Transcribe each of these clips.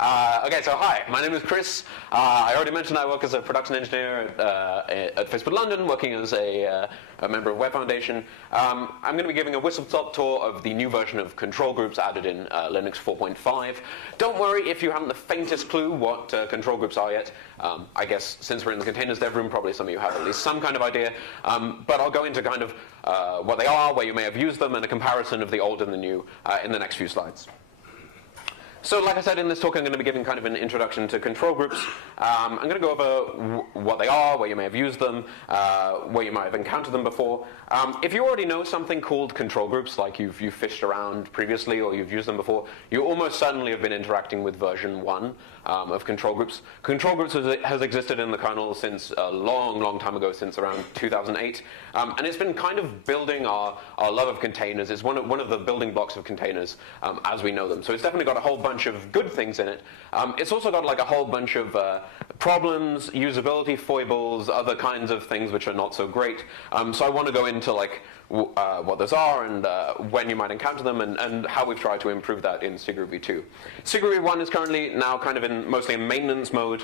Okay, so hi, my name is Chris. I already mentioned I work as a production engineer at Facebook London, working as a member of Web Foundation. I'm going to be giving a whistle-stop tour of the new version of control groups added in Linux 4.5. Don't worry if you haven't the faintest clue what control groups are yet. I guess since we're in the containers dev room, probably some of you have at least some kind of idea. But I'll go into kind of what they are, where you may have used them, and a comparison of the old and the new in the next few slides. So like I said, in this talk, I'm going to be giving kind of an introduction to control groups. I'm going to go over what they are, where you may have used them, where you might have encountered them before. If you already know something called control groups, like you've fished around previously or you've used them before, you almost certainly have been interacting with version 1 of control groups. Control groups has existed in the kernel since a long, long time ago, since around 2008. And it's been kind of building our love of containers. It's one of the building blocks of containers as we know them. So it's definitely got a whole bunch of good things in it. It's also got like a whole bunch of problems, usability foibles, other kinds of things which are not so great. So I want to go into like what those are and when you might encounter them and how we've tried to improve that in cgroupv2. cgroupv1 is currently now kind of mostly in maintenance mode,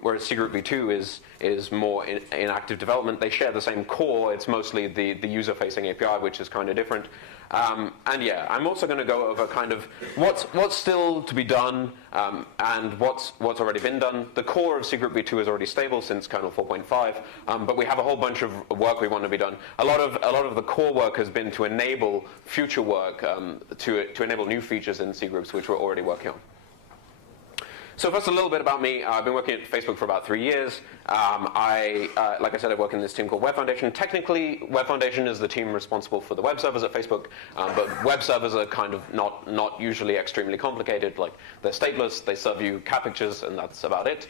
whereas cgroupv2 is more in active development. They share the same core. It's mostly the user-facing API, which is kind of different. And yeah, I'm also going to go over kind of what's still to be done and what's already been done. The core of cgroupv2 is already stable since kernel 4.5, but we have a whole bunch of work we want to be done. A lot of the core work has been to enable future work, to enable new features in cgroups which we're already working on. So first, a little bit about me. I've been working at Facebook for about 3 years. Like I said, I work in this team called Web Foundation. Technically, Web Foundation is the team responsible for the web servers at Facebook, but web servers are kind of not usually extremely complicated. Like, they're stateless, they serve you cat pictures, and that's about it.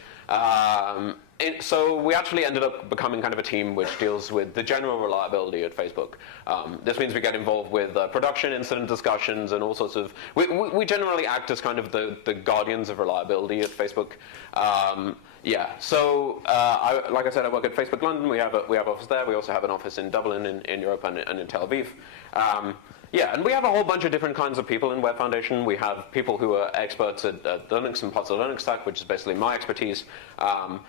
So we actually ended up becoming kind of a team which deals with the general reliability at Facebook. This means we get involved with production incident discussions and all sorts of... We generally act as kind of the guardians of reliability at Facebook. Yeah, so like I said, I work at Facebook London. We have an office there. We also have an office in Dublin in Europe and in Tel Aviv. Yeah, and we have a whole bunch of different kinds of people in Web Foundation. We have people who are experts at Linux and parts of the Linux stack, which is basically my expertise. We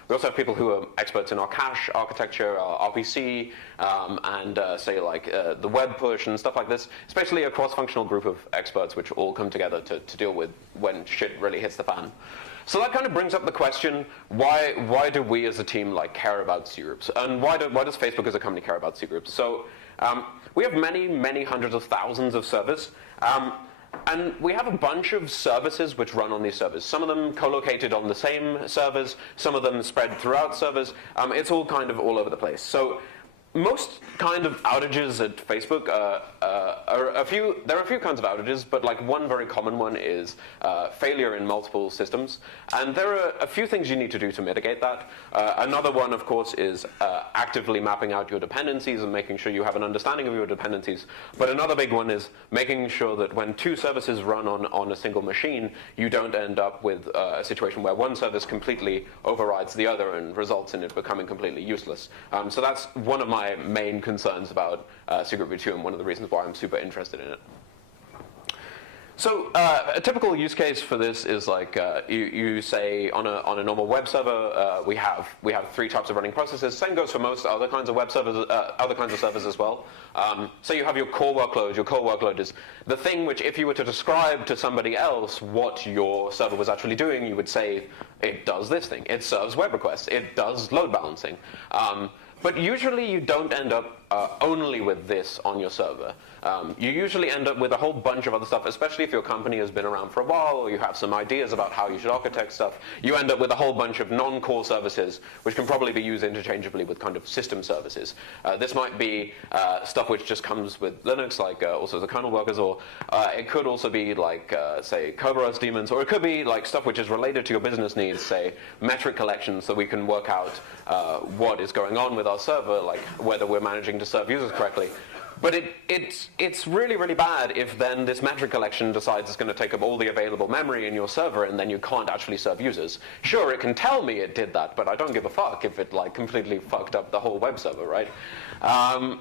also have people who are experts in our cache architecture, our RPC, and say like the web push and stuff like this. It's basically a cross-functional group of experts which all come together to deal with when shit really hits the fan. So that kind of brings up the question, why do we as a team like care about cgroups? And why does Facebook as a company care about cgroups? So we have many, many hundreds of thousands of servers. And we have a bunch of services which run on these servers. Some of them co-located on the same servers, some of them spread throughout servers. It's all kind of all over the place. So most kind of outages at Facebook there are a few kinds of outages, but like one very common one is failure in multiple systems. And there are a few things you need to do to mitigate that. Another one, of course, is actively mapping out your dependencies and making sure you have an understanding of your dependencies. But another big one is making sure that when two services run on a single machine, you don't end up with a situation where one service completely overrides the other and results in it becoming completely useless. So that's one of my main concerns about cgroupv2 and one of the reasons why I'm super interested in it. So a typical use case for this is like you say on a normal web server we have 3 types of running processes. Same goes for most other kinds of web servers, other kinds of servers as well. So you have your core workload. Your core workload is the thing which, if you were to describe to somebody else what your server was actually doing, you would say it does this thing. It serves web requests. It does load balancing. But usually you don't end up only with this on your server. You usually end up with a whole bunch of other stuff, especially if your company has been around for a while or you have some ideas about how you should architect stuff. You end up with a whole bunch of non-core services which can probably be used interchangeably with kind of system services. This might be stuff which just comes with Linux, like also the kernel workers, or it could also be like, say, Kerberos daemons, or it could be like stuff which is related to your business needs, say, metric collections, so we can work out what is going on with our server, like whether we're managing to serve users correctly. But it's really, really bad if then this metric collection decides it's going to take up all the available memory in your server, and then you can't actually serve users. Sure, it can tell me it did that, but I don't give a fuck if it like completely fucked up the whole web server, right?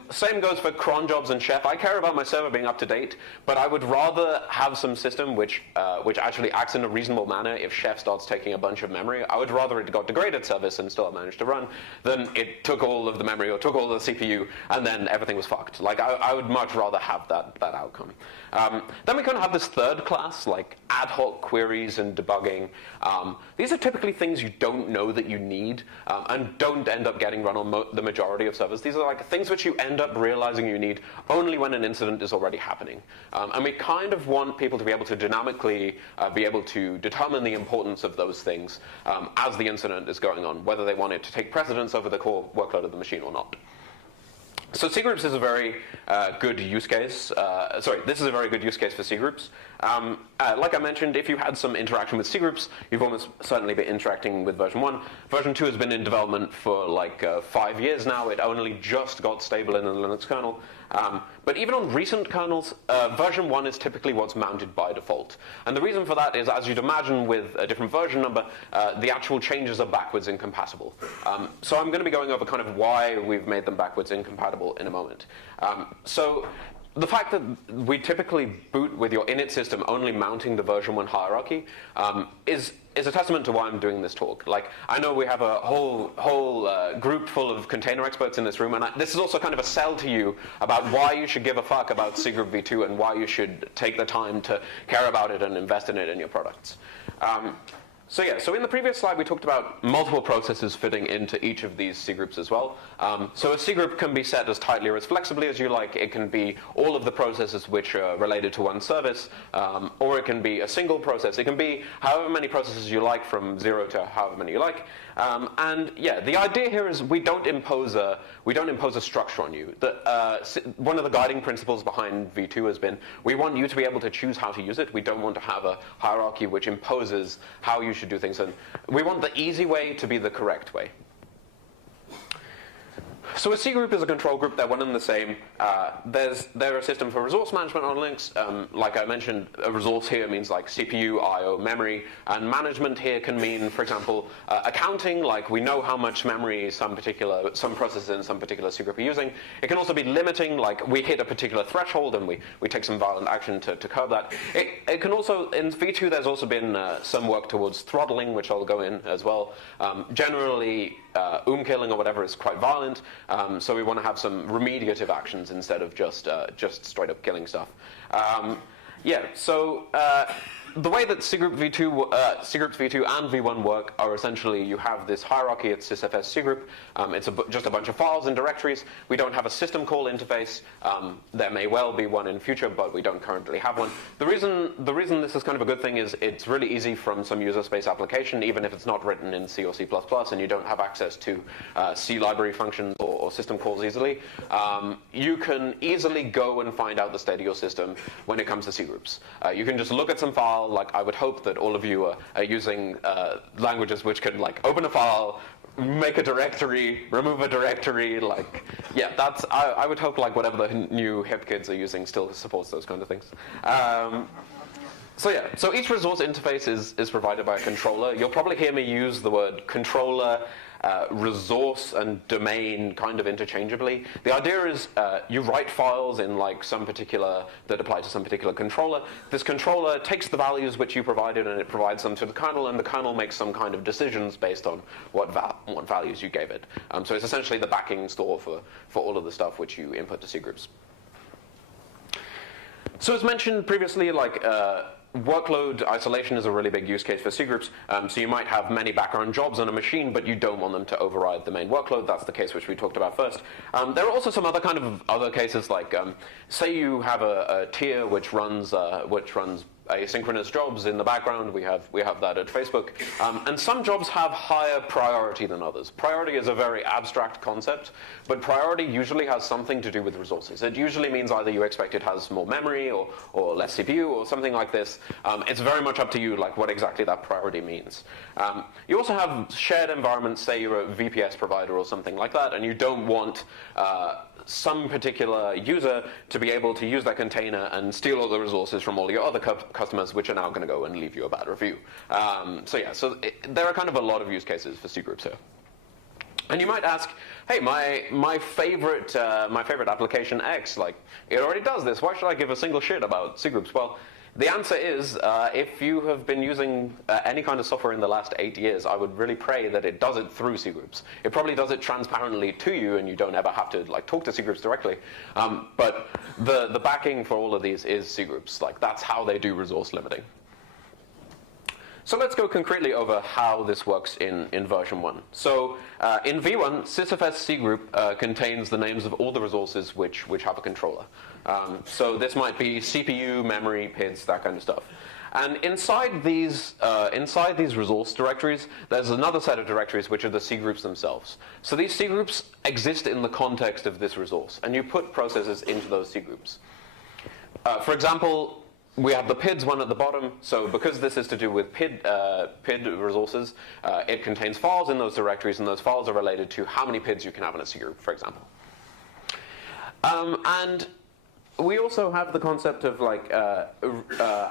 Same goes for cron jobs and chef. I care about my server being up to date, but I would rather have some system which actually acts in a reasonable manner if chef starts taking a bunch of memory. I would rather it got degraded service and still managed to run than it took all of the memory or took all of the CPU and then everything was fucked. Like I would much rather have that outcome. Then we kind of have this third class, like ad hoc queries and debugging. These are typically things you don't know that you need and don't end up getting run on the majority of servers. These are like things which you end up realizing you need only when an incident is already happening. And we kind of want people to be able to dynamically be able to determine the importance of those things as the incident is going on, whether they want it to take precedence over the core workload of the machine or not. So cgroups is a very good use case. This is a very good use case for cgroups. Like I mentioned, if you had some interaction with cgroups, you've almost certainly been interacting with version 1. Version 2 has been in development for like 5 years now. It only just got stable in the Linux kernel. But even on recent kernels, version 1 is typically what's mounted by default. And the reason for that is, as you'd imagine with a different version number, the actual changes are backwards incompatible. So I'm going to be going over kind of why we've made them backwards incompatible in a moment. So the fact that we typically boot with your init system only mounting the version 1 hierarchy is a testament to why I'm doing this talk. Like, I know we have a whole group full of container experts in this room, and this is also kind of a sell to you about why you should give a fuck about cgroupv2 and why you should take the time to care about it and invest in it in your products. So in the previous slide we talked about multiple processes fitting into each of these cgroups as well. So a cgroup can be set as tightly or as flexibly as you like. It can be all of the processes which are related to one service, or it can be a single process. It can be however many processes you like, from 0 to however many you like. And yeah, the idea here is we don't impose a structure on you. One of the guiding principles behind V2 has been we want you to be able to choose how to use it. We don't want to have a hierarchy which imposes how you should do things, and we want the easy way to be the correct way. So a cgroup is a control group. They're one and the same. They're a system for resource management on Linux. Like I mentioned, a resource here means like CPU, I/O, memory, and management here can mean, for example, accounting. Like we know how much memory some processes in some particular cgroup are using. It can also be limiting, like we hit a particular threshold and we take some violent action to curb that. It can also, in V2, there's also been some work towards throttling, which I'll go in as well. Generally, killing or whatever is quite violent, so we want to have some remediative actions instead of just straight up killing stuff. The way that cgroupv2 and v1 work are essentially you have this hierarchy at sysfs cgroup. It's just a bunch of files and directories. We don't have a system call interface. There may well be one in future, but we don't currently have one. The reason this is kind of a good thing is it's really easy from some user space application, even if it's not written in C or C++, and you don't have access to C library functions or system calls easily. You can easily go and find out the state of your system when it comes to cgroups. You can just look at some files. Like I would hope that all of you are using languages which can like open a file, make a directory, remove a directory. Like, yeah, I would hope like whatever the new hip kids are using still supports those kind of things. So each resource interface is provided by a controller. You'll probably hear me use the word controller, resource, and domain kind of interchangeably. The idea is you write files in like that apply to some particular controller. This controller takes the values which you provided and it provides them to the kernel, and the kernel makes some kind of decisions based on what values you gave it. So it's essentially the backing store for all of the stuff which you input to cgroups. So as mentioned previously, like workload isolation is a really big use case for cgroups. So you might have many background jobs on a machine, but you don't want them to override the main workload. That's the case which we talked about first. There are also some other cases, like say you have a tier which runs asynchronous jobs in the background. We have that at Facebook. And some jobs have higher priority than others. Priority is a very abstract concept, but priority usually has something to do with resources. It usually means either you expect it has more memory or less CPU or something like this. It's very much up to you, like what exactly that priority means. You also have shared environments. Say you're a VPS provider or something like that, and you don't want some particular user to be able to use that container and steal all the resources from all your other customers, which are now going to go and leave you a bad review. There are kind of a lot of use cases for C groups here. And you might ask, hey, my favorite application X, like, it already does this. Why should I give a single shit about C groups? Well, the answer is, if you have been using any kind of software in the last 8 years, I would really pray that it does it through C groups. It probably does it transparently to you, and you don't ever have to like talk to C groups directly. But the backing for all of these is C groups. Like, that's how they do resource limiting. So let's go concretely over how this works in version 1. So in v1, sysfs cgroup contains the names of all the resources which have a controller. So this might be CPU, memory, PIDs, that kind of stuff. And inside these resource directories, there's another set of directories which are the C groups themselves. So these C groups exist in the context of this resource, and you put processes into those C groups. For example, we have the PIDs one at the bottom, so because this is to do with PID resources, it contains files in those directories, and those files are related to how many PIDs you can have in a C group, for example. And we also have the concept of like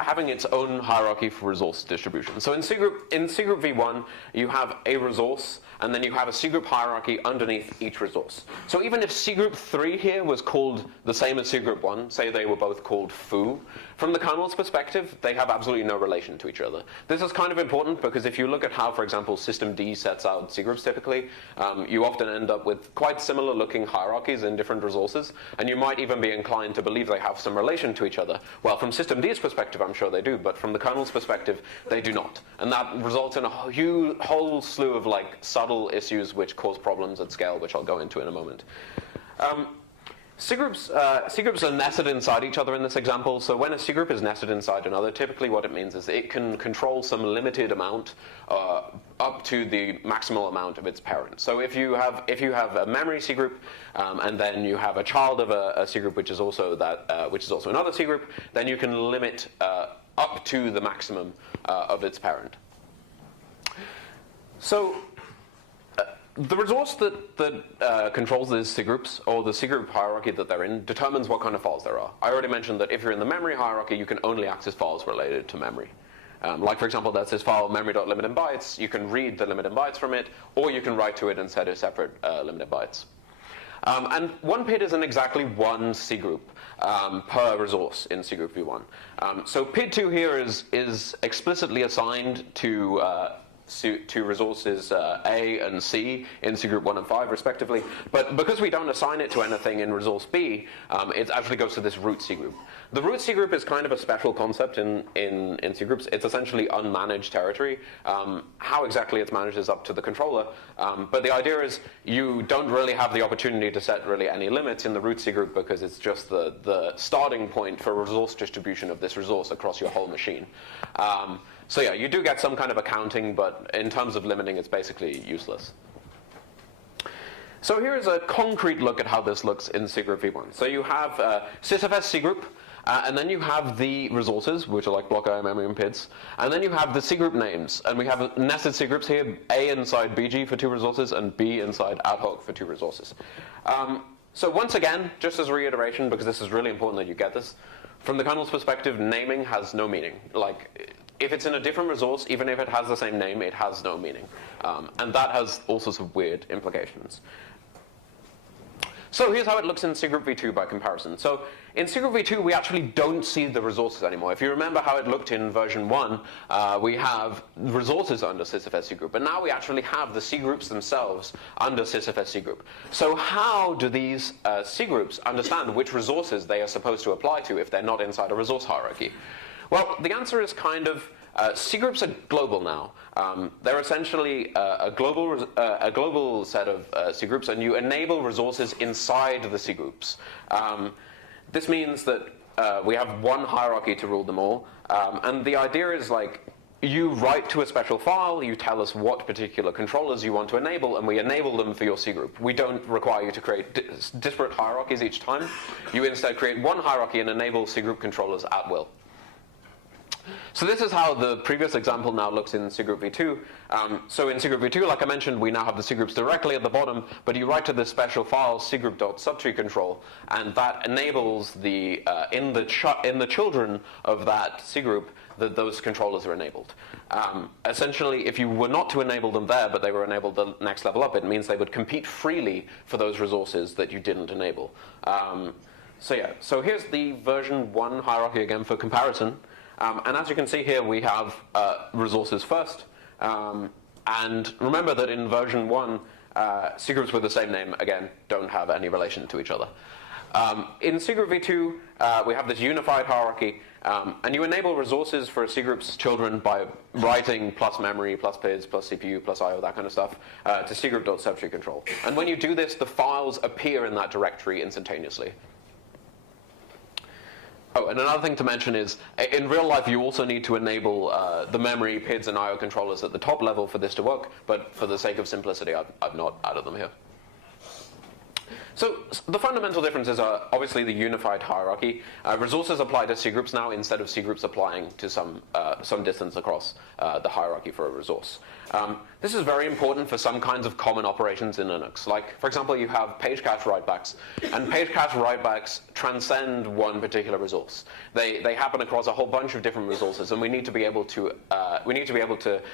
having its own hierarchy for resource distribution. So in C group v1, you have a resource, and then you have a C group hierarchy underneath each resource. So even if C group 3 here was called the same as C group 1, say they were both called foo, from the kernel's perspective, they have absolutely no relation to each other. This is kind of important because if you look at how, for example, systemd sets out C groups typically, you often end up with quite similar looking hierarchies in different resources, and you might even be inclined to believe they have some relation to each other. Well, from systemd's perspective, I'm sure they do, but from the kernel's perspective, they do not. And that results in a whole slew of like subtle issues which cause problems at scale, which I'll go into in a moment. C groups are nested inside each other in this example. So when a C group is nested inside another, typically what it means is it can control some limited amount up to the maximal amount of its parent. So if you have a memory C group and then you have a child of a C group which is also another C group, then you can limit up to the maximum of its parent. So the resource that controls these C groups, or the C group hierarchy that they're in, determines what kind of files there are. I already mentioned that if you're in the memory hierarchy, you can only access files related to memory. Like, for example, there's this file memory.limit in bytes. You can read the limit in bytes from it, or you can write to it and set a separate limit in bytes. And one PID isn't exactly one C group per resource in C group v1. So PID2 here is explicitly assigned to resources A and C in C group 1 and 5 respectively, but because we don't assign it to anything in resource B, it actually goes to this root C group. The root C group is kind of a special concept in C groups. It's essentially unmanaged territory. How exactly it's managed is up to the controller, but the idea is you don't really have the opportunity to set really any limits in the root C group because it's just the starting point for resource distribution of this resource across your whole machine. So yeah, you do get some kind of accounting, but in terms of limiting, it's basically useless. So here is a concrete look at how this looks in C group v1. So you have sysfs C group, and then you have the resources, which are like block I, memory, and PIDs, and then you have the C group names, and we have nested C groups here, A inside BG for 2 resources, and B inside ad hoc for 2 resources. So once again, just as a reiteration, because this is really important that you get this, from the kernel's perspective, naming has no meaning. Like, if it's in a different resource, even if it has the same name, it has no meaning. And that has all sorts of weird implications. So here's how it looks in C group v2 by comparison. So in C group v2, we actually don't see the resources anymore. If you remember how it looked in version 1, we have resources under sysfs C group, but now we actually have the C groups themselves under sysfs C group. So how do these C groups understand which resources they are supposed to apply to if they're not inside a resource hierarchy? Well, the answer is kind of C groups are global now. They're essentially a global set of C groups, and you enable resources inside the C groups. This means that we have one hierarchy to rule them all, and the idea is like you write to a special file, you tell us what particular controllers you want to enable, and we enable them for your C group. We don't require you to create disparate hierarchies each time. You instead create one hierarchy and enable C group controllers at will. So this is how the previous example now looks in cgroupv2. So in cgroupv2, like I mentioned, we now have the cgroups directly at the bottom, but you write to this special file, cgroup.subtree_control, and that enables the in the children of that cgroup that those controllers are enabled. Essentially, if you were not to enable them there, but they were enabled the next level up, it means they would compete freely for those resources that you didn't enable. So yeah, so here's the version 1 hierarchy again for comparison. And as you can see here, we have resources first. And remember that in version 1, cgroups with the same name, again, don't have any relation to each other. In cgroupv2, we have this unified hierarchy. And you enable resources for cgroup's children by writing plus memory, plus PIDs, plus CPU, plus IO, that kind of stuff, to cgroup.subtree_control. And when you do this, the files appear in that directory instantaneously. Oh, and another thing to mention is, in real life, you also need to enable the memory, PIDs, and I/O controllers at the top level for this to work, but for the sake of simplicity, I've not added them here. So the fundamental differences are obviously the unified hierarchy. Resources apply to cgroups now instead of cgroups applying to some distance across the hierarchy for a resource. This is very important for some kinds of common operations in Linux. Like, for example, you have page cache writebacks, and page cache writebacks transcend one particular resource. They happen across a whole bunch of different resources, and we need to be able to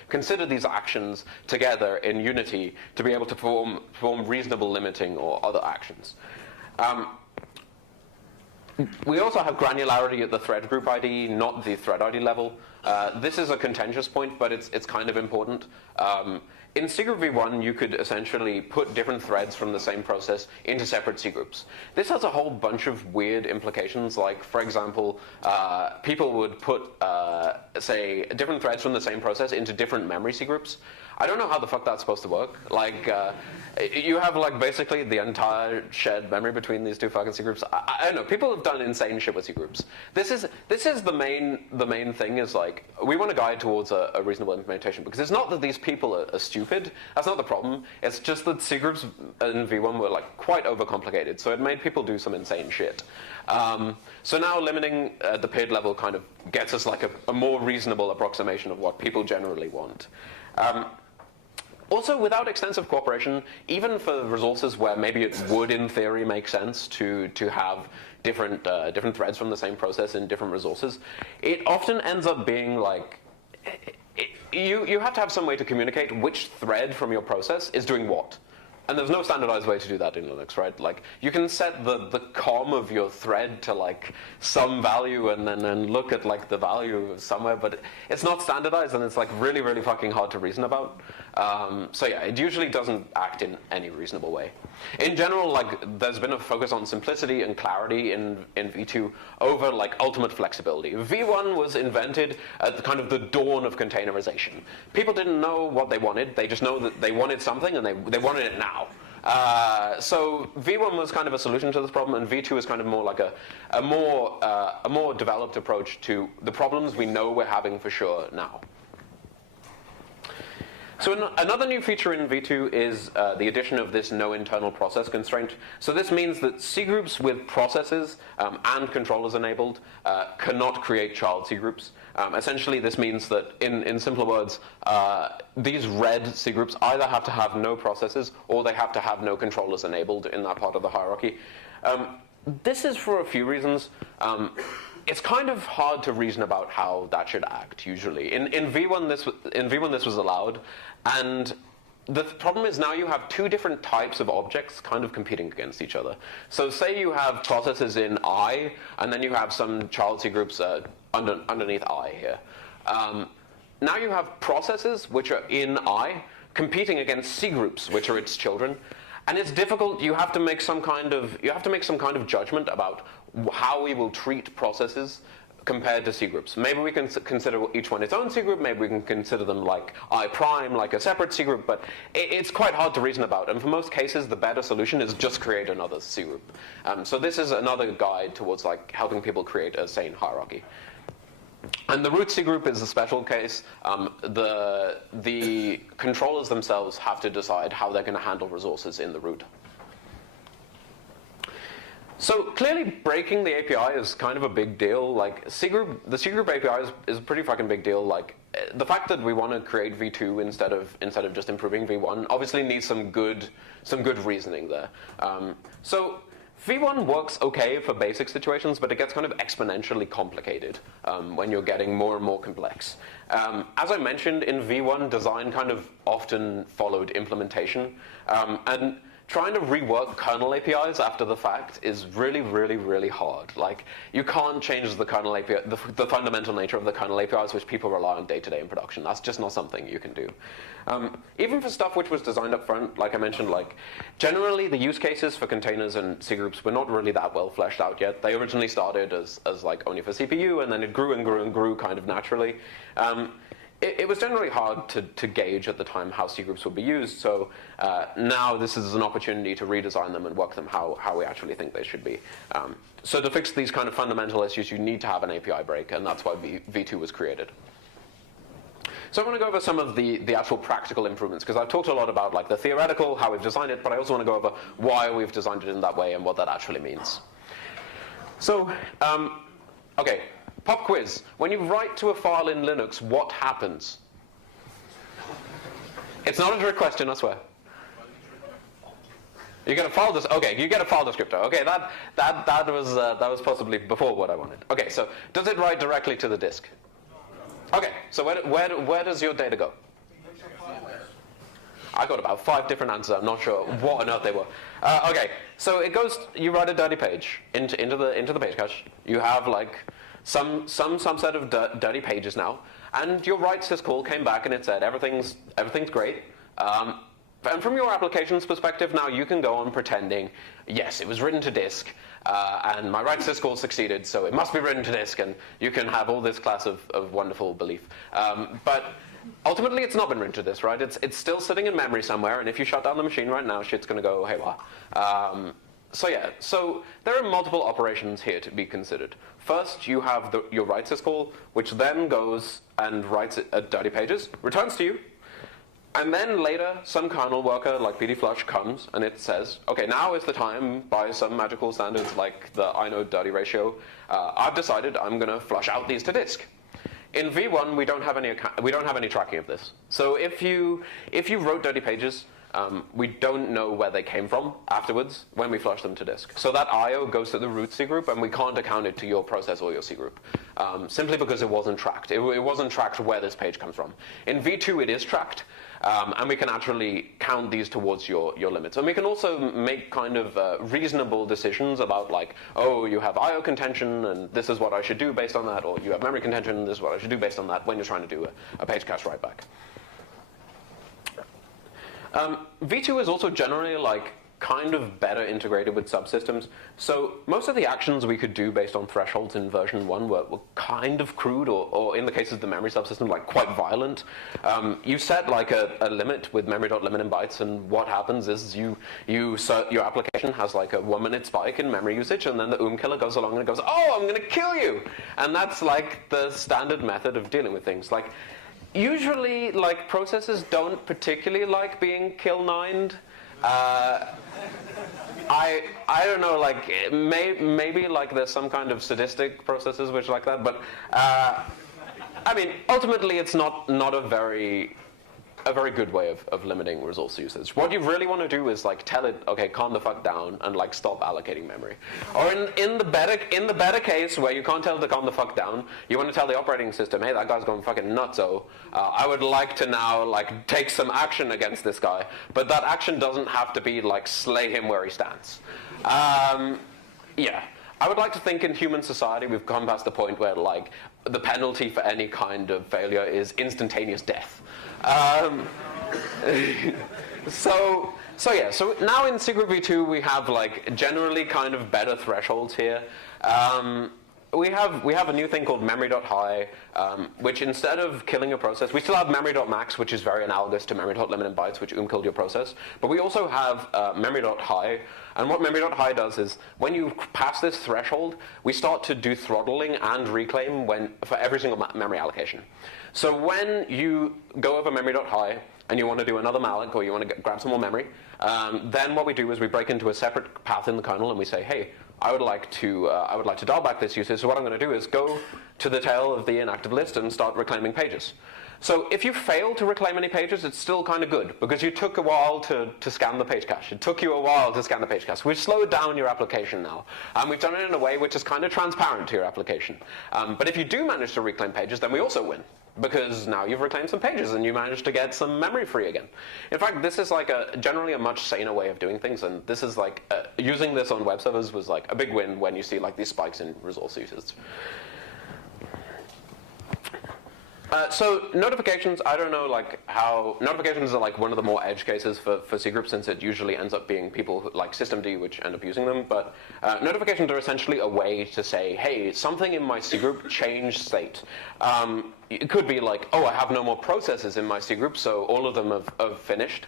consider these actions together in unity to be able to perform reasonable limiting or other actions. We also have granularity at the thread group ID, not the thread ID level. This is a contentious point, but it's kind of important. In cgroupv1, you could essentially put different threads from the same process into separate cgroups. This has a whole bunch of weird implications. Like, for example, people would put, say, different threads from the same process into different memory cgroups. I don't know how the fuck that's supposed to work. Like, you have like basically the entire shared memory between these two fucking cgroups. I don't know. People have done insane shit with cgroups. This is the main thing. Is like, we want to guide towards a reasonable implementation, because it's not that these people are stupid. That's not the problem. It's just that cgroups in v1 were like quite overcomplicated, so it made people do some insane shit. So now limiting at the PID level kind of gets us like a more reasonable approximation of what people generally want. Also, without extensive cooperation, even for resources where maybe it would, in theory, make sense to have different threads from the same process in different resources, it often ends up being like, you have to have some way to communicate which thread from your process is doing what. And there's no standardized way to do that in Linux, right? Like, you can set the com of your thread to like some value and then look at like the value somewhere, but it's not standardized, and it's like really, really fucking hard to reason about. So yeah, it usually doesn't act in any reasonable way. In general, like, there's been a focus on simplicity and clarity in v2 over like ultimate flexibility. v1 was invented at the kind of the dawn of containerization. People didn't know what they wanted. They just know that they wanted something, and they wanted it now. So v1 was kind of a solution to this problem, and v2 is kind of more like a more developed approach to the problems we know we're having for sure now. So another new feature in v2 is the addition of this no internal process constraint. So this means that cgroups with processes and controllers enabled cannot create child cgroups. Essentially, this means that, in simpler words, these red cgroups either have to have no processes or they have to have no controllers enabled in that part of the hierarchy. This is for a few reasons. It's kind of hard to reason about how that should act, usually. In v1, this was allowed, and the problem is now you have two different types of objects kind of competing against each other. So say you have processes in I, and then you have some child cgroups underneath I here. Now you have processes which are in I competing against cgroups, which are its children. And it's difficult. You have to make some kind of judgment about how we will treat processes compared to cgroups. Maybe we can consider each one its own cgroup. Maybe we can consider them like I prime, like a separate cgroup. But it's quite hard to reason about. And for most cases, the better solution is just create another cgroup. So this is another guide towards like helping people create a sane hierarchy. And the root cgroup is a special case. The controllers themselves have to decide how they're going to handle resources in the root. So clearly breaking the API is kind of a big deal. Like the cgroup API is a pretty fucking big deal. Like the fact that we want to create v2 instead of just improving v1 obviously needs some good reasoning there. So v1 works okay for basic situations, but it gets kind of exponentially complicated when you're getting more and more complex. As I mentioned, in v1, design kind of often followed implementation, and trying to rework kernel APIs after the fact is really, really, really hard. Like, you can't change the kernel API, the fundamental nature of the kernel APIs which people rely on day to day in production. That's just not something you can do. Even for stuff which was designed up front, like I mentioned, like, generally the use cases for containers and cgroups were not really that well fleshed out yet. They originally started as like only for CPU, and then it grew and grew and grew kind of naturally. It was generally hard to gauge at the time how cgroups would be used, so now this is an opportunity to redesign them and work them how we actually think they should be. So to fix these kind of fundamental issues, you need to have an API break, and that's why v2 was created. So I want to go over some of the actual practical improvements, because I've talked a lot about like the theoretical, how we've designed it, but I also want to go over why we've designed it in that way and what that actually means. So, okay. Pop quiz. When you write to a file in Linux, what happens? It's not a trick question, I swear. You get a file okay, you get a file descriptor. Okay, that was possibly before what I wanted. Okay, so does it write directly to the disk? Okay, so where does your data go? I got about 5 different answers. I'm not sure what on earth they were. Okay, so it goes. You write a dirty page into the page cache. You have like some subset of dirty pages now, and your write syscall came back and it said everything's great. And from your application's perspective, now you can go on pretending, yes, it was written to disk, and my write syscall succeeded, so it must be written to disk, and you can have all this class of wonderful belief. But ultimately, it's not been written to disk, right? It's still sitting in memory somewhere, and if you shut down the machine right now, shit's going to go haywire. So there are multiple operations here to be considered. First, you have your write syscall, which then goes and writes dirty pages, returns to you, and then later some kernel worker like pdflush comes and it says, okay, now is the time by some magical standards like the inode dirty ratio. I've decided I'm going to flush out these to disk. In v1, we don't have any tracking of this. So if you wrote dirty pages, we don't know where they came from afterwards when we flush them to disk. So that I/O goes to the root C group, and we can't account it to your process or your C group, simply because it wasn't tracked. It wasn't tracked where this page comes from. In v2, it is tracked, and we can actually count these towards your limits. And we can also make kind of reasonable decisions about like, oh, you have I/O contention, and this is what I should do based on that, or you have memory contention, and this is what I should do based on that when you're trying to do a page cache write back. v2 is also generally like kind of better integrated with subsystems. So most of the actions we could do based on thresholds in version 1 were kind of crude, or in the case of the memory subsystem, like quite violent. You set like a limit with memory.limit in bytes, and what happens is your application has like a 1-minute spike in memory usage, and then the killer goes along and it goes, oh, I'm going to kill you! And that's like the standard method of dealing with things. Like, usually, like, processes don't particularly like being kill-nined. I don't know, like, maybe like there's some kind of sadistic processes which like that, but I mean, ultimately it's not a very good way of limiting resource usage. What you really want to do is like tell it, okay, calm the fuck down and like stop allocating memory. Or in the better case where you can't tell it to calm the fuck down, you want to tell the operating system, hey, that guy's going fucking nutso. I would like to now like take some action against this guy, but that action doesn't have to be like slay him where he stands. Yeah. I would like to think in human society we've come past the point where like the penalty for any kind of failure is instantaneous death. So now in cgroupv2 we have like generally kind of better thresholds here. We have a new thing called memory.high, which instead of killing a process, we still have memory.max, which is very analogous to memory.limit in bytes, which killed your process. But we also have memory.high, and what memory.high does is when you pass this threshold, we start to do throttling and reclaim for every single memory allocation. So when you go over memory.high and you want to do another malloc, or you want to grab some more memory, then what we do is we break into a separate path in the kernel and we say, hey, I would like to dial back this usage. So what I'm going to do is go to the tail of the inactive list and start reclaiming pages. So if you fail to reclaim any pages, it's still kind of good, because you took a while to scan the page cache. It took you a while to scan the page cache. We've slowed down your application now. We've done it in a way which is kind of transparent to your application. But if you do manage to reclaim pages, then we also win, because now you've reclaimed some pages and you managed to get some memory free again. In fact, this is like generally a much saner way of doing things, and this is like using this on web servers was like a big win when you see like these spikes in resource usage. So notifications, I don't know like how notifications are like one of the more edge cases for cgroups, since it usually ends up being people who, like systemd, which end up using them. But notifications are essentially a way to say, hey, something in my cgroup changed state. It could be like, oh, I have no more processes in my cgroup, so all of them have finished.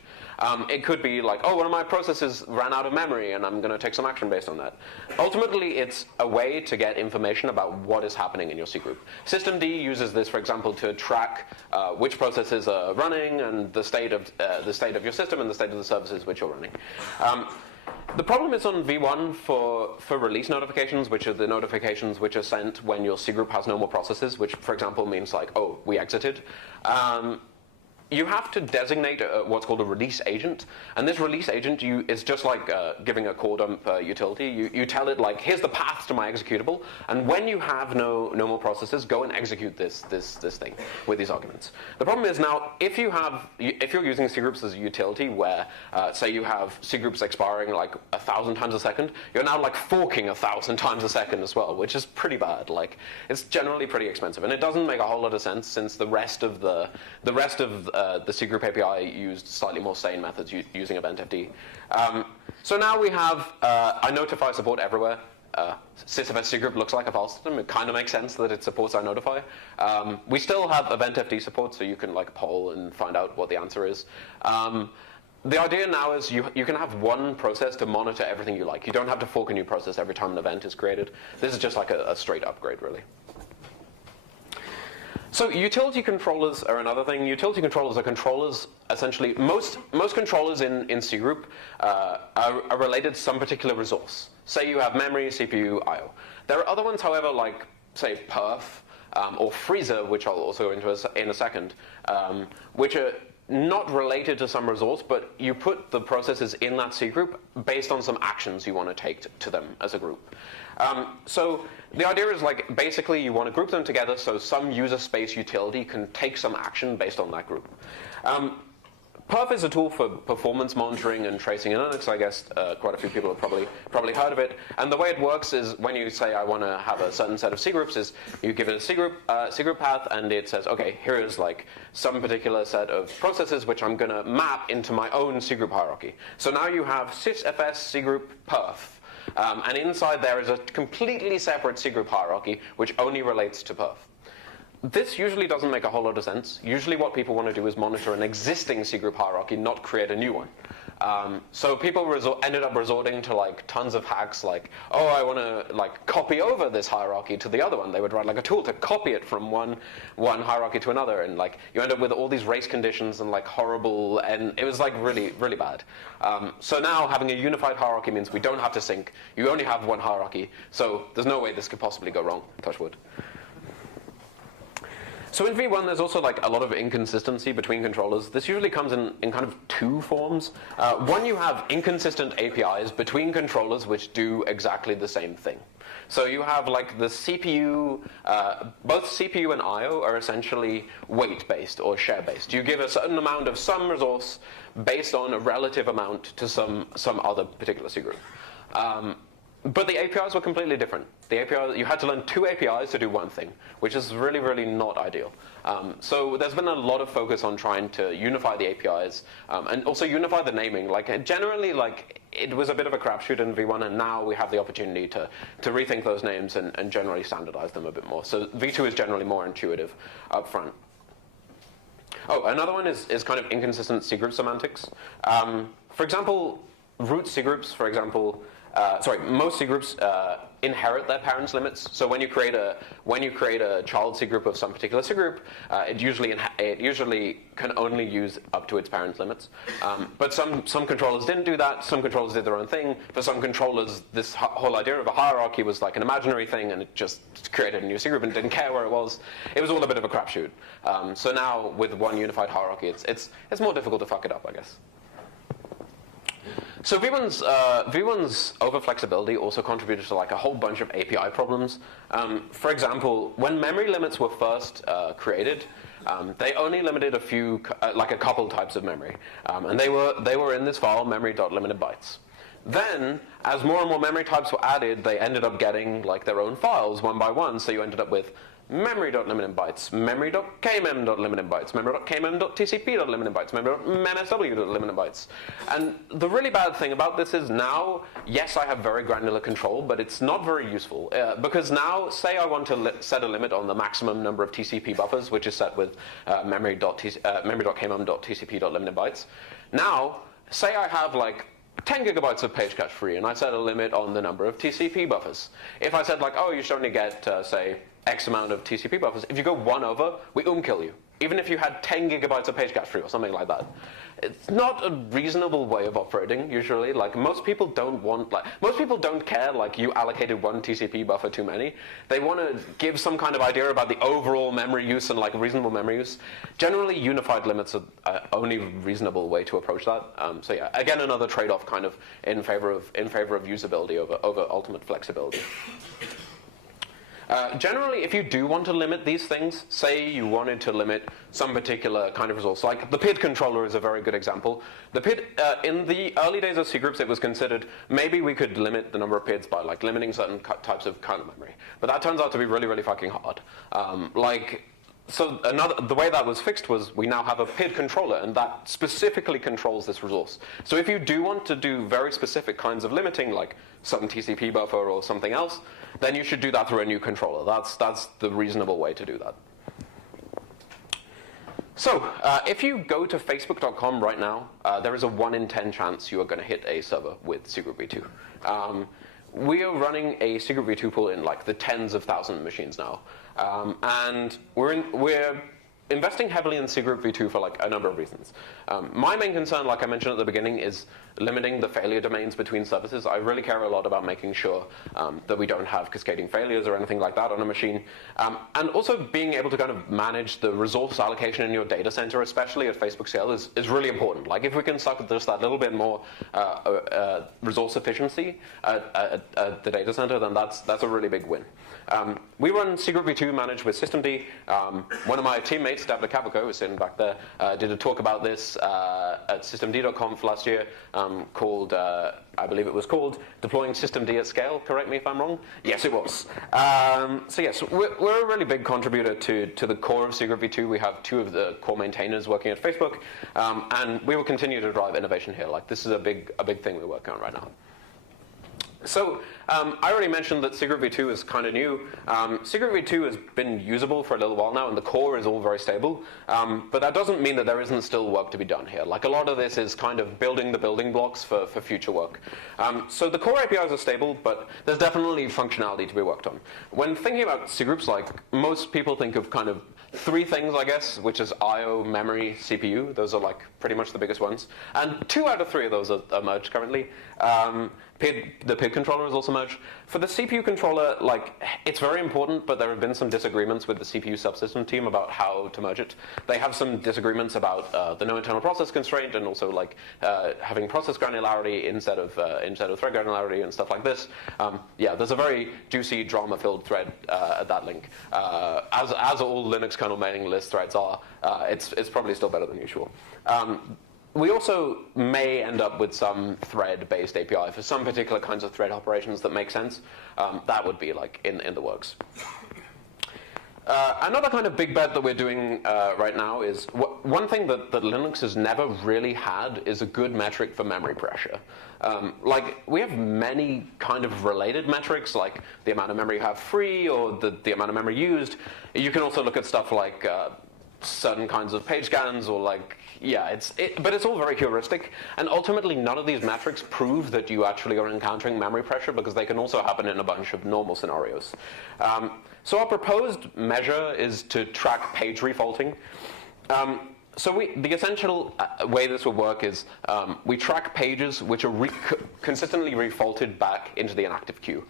It could be like, oh, one of my processes ran out of memory and I'm going to take some action based on that. Ultimately, it's a way to get information about what is happening in your cgroup. Systemd uses this, for example, to track which processes are running and the state of your system and the state of the services which you're running. The problem is on v1 for release notifications, which are the notifications which are sent when your cgroup has no more processes, which, for example, means like, oh, we exited. You have to designate what's called a release agent, and this release agent is just like giving a core dump utility. You tell it like, here's the path to my executable, and when you have no more processes, go and execute this thing with these arguments. The problem is now, if you're using cgroups as a utility where, say you have cgroups expiring like 1,000 times a second, you're now like forking 1,000 times a second as well, which is pretty bad. Like, it's generally pretty expensive, and it doesn't make a whole lot of sense, since the rest of the cgroup API used slightly more sane methods using eventfd. So now we have iNotify support everywhere. Sysfs cgroup looks like a file system. It kind of makes sense that it supports iNotify. We still have eventfd support, so you can like poll and find out what the answer is. The idea now is you can have one process to monitor everything you like. You don't have to fork a new process every time an event is created. This is just like a straight upgrade, really. So utility controllers are another thing. Utility controllers are controllers, essentially, most controllers in cgroup are related to some particular resource. Say you have memory, CPU, I/O. There are other ones, however, like, say, perf or freezer, which I'll also go into in a second, which are not related to some resource, but you put the processes in that cgroup based on some actions you want to take to them as a group. So the idea is like, basically you want to group them together so some user space utility can take some action based on that group. Perf is a tool for performance monitoring and tracing in Linux. I guess quite a few people have probably heard of it. And the way it works is, when you say I want to have a certain set of cgroups, is you give it a cgroup path, and it says, okay, here is like some particular set of processes which I'm going to map into my own cgroup hierarchy. So now you have sysfs cgroup perf. And inside there is a completely separate cgroup hierarchy which only relates to perf. This usually doesn't make a whole lot of sense. Usually what people want to do is monitor an existing cgroup hierarchy, not create a new one. So people ended up resorting to like tons of hacks, like, oh, I want to like copy over this hierarchy to the other one. They would write like a tool to copy it from one hierarchy to another, and like you end up with all these race conditions and like horrible, and it was like really, really bad. So now having a unified hierarchy means we don't have to sync. You only have one hierarchy, so there's no way this could possibly go wrong, touch wood. So in v1, there's also like a lot of inconsistency between controllers. This usually comes in kind of two forms. One, you have inconsistent APIs between controllers which do exactly the same thing. So you have like the CPU, both CPU and I/O are essentially weight-based or share-based. You give a certain amount of some resource based on a relative amount to some other particular cgroup. But the APIs were completely different. The APIs, you had to learn two APIs to do one thing, which is really, really not ideal. So there's been a lot of focus on trying to unify the APIs and also unify the naming. Like generally, like it was a bit of a crapshoot in v1, and now we have the opportunity to rethink those names and generally standardize them a bit more. So v2 is generally more intuitive up front. Oh, another one is kind of inconsistent cgroup semantics. For example, root cgroups, for example, most C groups inherit their parents' limits. So when you create a child C group of some particular C group, it usually can only use up to its parents' limits. But some controllers didn't do that. Some controllers did their own thing. For some controllers, this whole idea of a hierarchy was like an imaginary thing, and it just created a new C group and didn't care where it was. It was all a bit of a crapshoot. So now with one unified hierarchy, it's more difficult to fuck it up, I guess. So V1's over-flexibility also contributed to like a whole bunch of API problems. For example, when memory limits were first created, they only limited a few, like a couple types of memory, and they were in this file memory.limited bytes. Then, as more and more memory types were added, they ended up getting like their own files one by one. So you ended up with memory.limited bytes, memory.kmem.limited bytes, memory.kmem.tcp.limited bytes, memory.mmsw.limited bytes. And the really bad thing about this is now, yes, I have very granular control, but it's not very useful. Because now, say I want to set a limit on the maximum number of TCP buffers, which is set with memory.kmem.tcp.limited bytes. Now, say I have like 10 gigabytes of page cache free, and I set a limit on the number of TCP buffers. If I said like, oh, you should only get, say, X amount of TCP buffers, if you go one over, we kill you. Even if you had 10 gigabytes of page cache free or something like that. It's not a reasonable way of operating, usually. Like, most people don't care, like, you allocated one TCP buffer too many. They want to give some kind of idea about the overall memory use and, like, reasonable memory use. Generally, unified limits are only reasonable way to approach that. So yeah, again, another trade-off kind of in favor of usability over ultimate flexibility. Generally, if you do want to limit these things, say you wanted to limit some particular kind of resource, like the PID controller is a very good example. The PID, in the early days of C groups, it was considered maybe we could limit the number of PIDs by like limiting certain types of kernel memory. But that turns out to be really, really fucking hard. So the way that was fixed was we now have a PID controller, and that specifically controls this resource. So if you do want to do very specific kinds of limiting, like some TCP buffer or something else, then you should do that through a new controller. That's the reasonable way to do that. So if you go to facebook.com right now, there is a 1 in 10 chance you are going to hit a server with cgroupv2. We are running a cgroupv2 pool in like the tens of thousands of machines now. And we're investing heavily in cgroupv2 for like a number of reasons. My main concern, like I mentioned at the beginning, is limiting the failure domains between services. I really care a lot about making sure that we don't have cascading failures or anything like that on a machine. And also being able to kind of manage the resource allocation in your data center, especially at Facebook scale, is really important. Like if we can suck just that little bit more resource efficiency at the data center, then that's a really big win. We run cgroupv2 managed with systemd. One of my teammates, David Capico, who's sitting back there, did a talk about this at systemd.conf last year called, I believe it was called, Deploying Systemd at Scale. Correct me if I'm wrong. Yes, it was. So yes, we're a really big contributor to the core of cgroupv2. We have 2 of the core maintainers working at Facebook, and we will continue to drive innovation here. Like this is a big thing we're working on right now. So I already mentioned that cgroupv2 is kind of new. cgroupv2 has been usable for a little while now, and the core is all very stable. But that doesn't mean that there isn't still work to be done here. Like a lot of this is kind of building the building blocks for future work. So the core APIs are stable, but there's definitely functionality to be worked on. When thinking about cgroups, like most people think of kind of 3 things, I guess, which is I/O, memory, CPU. Those are like pretty much the biggest ones. And 2 out of 3 of those are merged currently. The PID controller is also merged. For the CPU controller, like it's very important, but there have been some disagreements with the CPU subsystem team about how to merge it. They have some disagreements about the no internal process constraint, and also like having process granularity instead of thread granularity and stuff like this. Yeah, there's a very juicy drama-filled thread at that link. As all Linux kernel mailing list threads are, it's probably still better than usual. We also may end up with some thread-based API for some particular kinds of thread operations that make sense. That would be like in the works. Another kind of big bet that we're doing right now is one thing that Linux has never really had is a good metric for memory pressure. Like we have many kind of related metrics, like the amount of memory you have free or the amount of memory used. You can also look at stuff like certain kinds of page scans, or like, yeah, but it's all very heuristic, and ultimately none of these metrics prove that you actually are encountering memory pressure, because they can also happen in a bunch of normal scenarios. So our proposed measure is to track page refaulting. So the essential way this will work is we track pages which are consistently refaulted back into the inactive queue.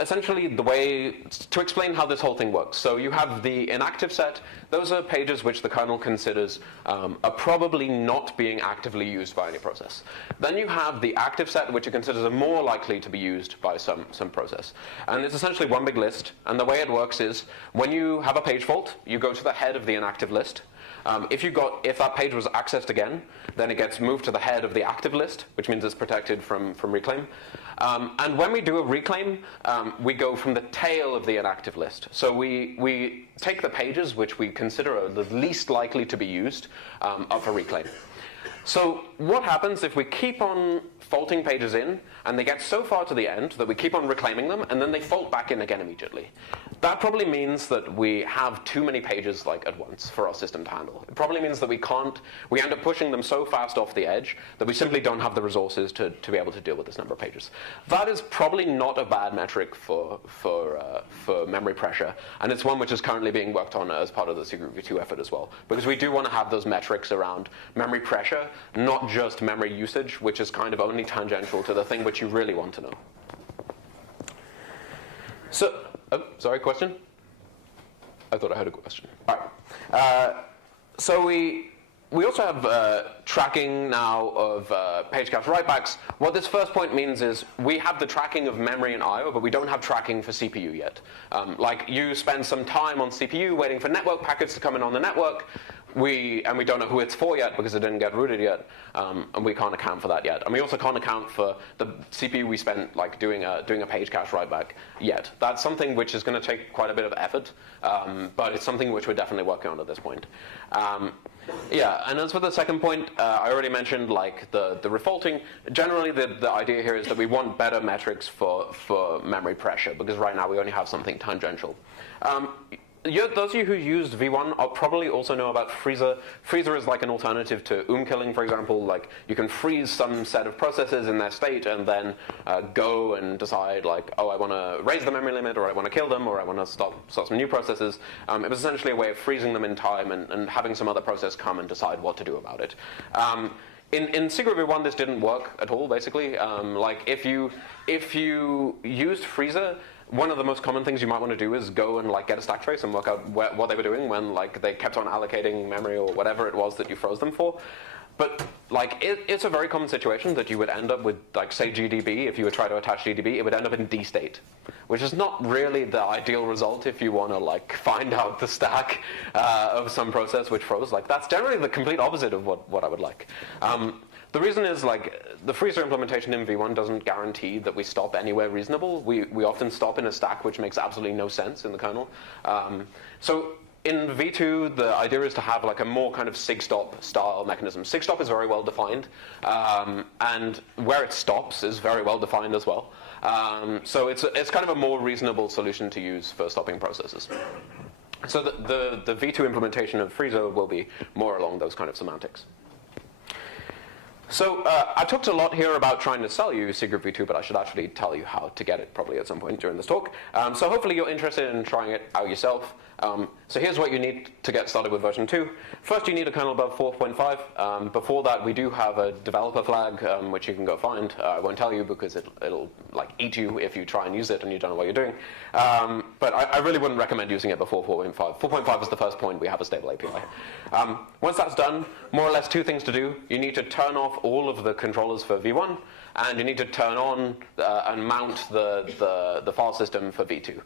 Essentially, the way to explain how this whole thing works. So you have the inactive set. Those are pages which the kernel considers are probably not being actively used by any process. Then you have the active set, which it considers are more likely to be used by some process. And it's essentially one big list. And the way it works is when you have a page fault, you go to the head of the inactive list. If that page was accessed again, then it gets moved to the head of the active list, which means it's protected from reclaim. And when we do a reclaim, we go from the tail of the inactive list. So we take the pages which we consider are the least likely to be used up for reclaim. So what happens if we keep on faulting pages in, and they get so far to the end that we keep on reclaiming them, and then they fault back in again immediately? That probably means that we have too many pages at once for our system to handle. It probably means that we end up pushing them so fast off the edge that we simply don't have the resources to be able to deal with this number of pages. That is probably not a bad metric for memory pressure, and it's one which is currently being worked on as part of the cgroupv2 effort as well, because we do want to have those metrics around memory pressure, not just memory usage, which is kind of only tangential to the thing which you really want to know. So, sorry, question? I thought I had a question. All right. So we also have tracking now of page cache writebacks. What this first point means is we have the tracking of memory and I/O, but we don't have tracking for CPU yet. Like you spend some time on CPU waiting for network packets to come in on the network. We don't know who it's for yet because it didn't get routed yet, and we can't account for that yet. And we also can't account for the CPU we spent doing a page cache writeback yet. That's something which is going to take quite a bit of effort, but it's something which we're definitely working on at this point. Yeah, and as for the second point, I already mentioned the refaulting. Generally, the idea here is that we want better metrics for memory pressure, because right now we only have something tangential. Those of you who used V1 probably also know about freezer. Freezer is like an alternative to killing, for example. You can freeze some set of processes in their state and then go and decide oh, I want to raise the memory limit, or I want to kill them, or I want to start some new processes. It was essentially a way of freezing them in time and having some other process come and decide what to do about it. In cgroupv1, this didn't work at all, basically. If you used freezer, one of the most common things you might want to do is go and get a stack trace and work out what they were doing when they kept on allocating memory or whatever it was that you froze them for. But it's a very common situation that you would end up with say GDB. If you would try to attach GDB, it would end up in D state, which is not really the ideal result if you want to find out the stack of some process which froze. That's generally the complete opposite of what I would like. The reason is the freezer implementation in V1 doesn't guarantee that we stop anywhere reasonable. We often stop in a stack which makes absolutely no sense in the kernel. So in V2, the idea is to have a more kind of sigstop style mechanism. Sigstop is very well defined, and where it stops is very well defined as well. So it's kind of a more reasonable solution to use for stopping processes. So the V2 implementation of freezer will be more along those kind of semantics. So I talked a lot here about trying to sell you cgroupv2, but I should actually tell you how to get it probably at some point during this talk. So hopefully you're interested in trying it out yourself. So here's what you need to get started with version 2. First, you need a kernel above 4.5. Before that, we do have a developer flag, which you can go find. I won't tell you because it'll eat you if you try and use it and you don't know what you're doing. But I really wouldn't recommend using it before 4.5. 4.5 is the first point we have a stable API. Once that's done, more or less two things to do. You need to turn off all of the controllers for V1, and you need to turn on and mount the file system for V2.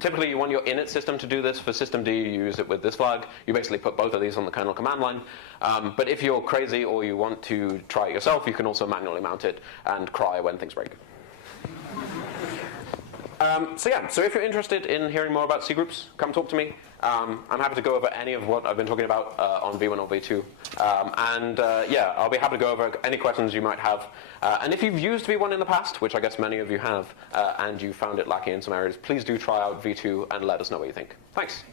Typically, you want your init system to do this. For systemd, you use it with this flag. You basically put both of these on the kernel command line. But if you're crazy or you want to try it yourself, you can also manually mount it and cry when things break. So if you're interested in hearing more about cgroups, come talk to me. I'm happy to go over any of what I've been talking about on V1 or V2. I'll be happy to go over any questions you might have. And if you've used V1 in the past, which I guess many of you have, and you found it lacking in some areas, please do try out V2 and let us know what you think. Thanks.